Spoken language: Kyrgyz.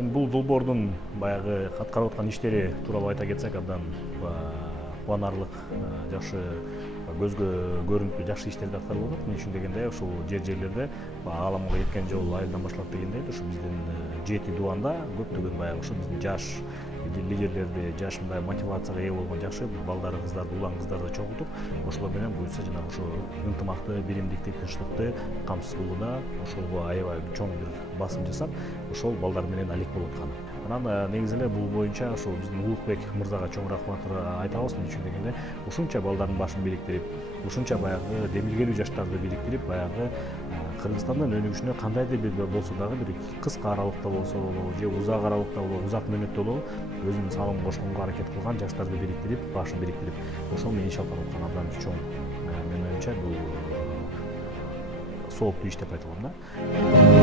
Эми бул долбоордун баягы аткарып аткан иштери тууралуу айта кетсек абдан кубанарлык, жакшы көзгө көрүнүктүү жакшы иштерди аткарылып атат. Эмне үчүн дегенде ушул жерлерде ааламга кеткен жол айылдан башталат дегендей ушу биздин жети дубанда көптөгөн баягы ушу биздин жаш лидерлерди, жаш мындай мотивацияга ээ болгон жакшы балдар, кыздарды, улан кыздарды чогултуп, ошолор менен буюрса жанагы ушу ынтымакты, биримдикти, тынчтыкты камсыз кылууда ошого аябай чоң бир басым жасап, ошол балдар менен алек болуп аткан. Анан негизи эле бул боюнча ошол биздин Улукбек мырзага чоң рахмат айтабыз. Эмне үчүн дегенде ушунча балдардын башын бириктирип, ушунча баягы демилгелүү жаштарды бириктирип, баягы Кыргызстандын өнүгүшүнө кандайдыр бир болсо дагы бир кыска аралыкта болсо болобу, же узак аралыкта болобу, узак мөөнөттө болобу, өзүнүн салымын кошконго аракет кылган жаштарды бириктирип, башын бириктирип, ошол менен иш алып бараткан абдан чоң, менин оюмча бул сооптуу иш деп айта алам да.